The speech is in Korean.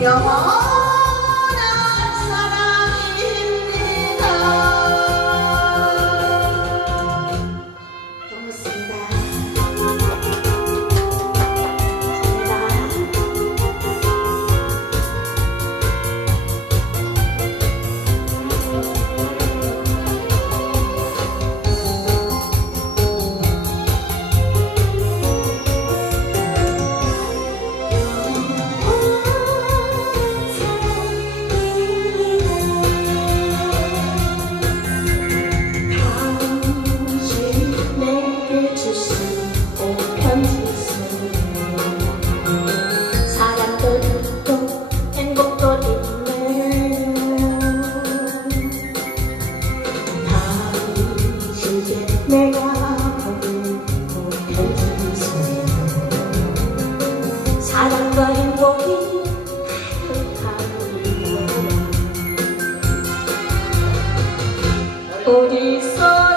영원한 사랑입니다. 고맙습니다. 어디 있어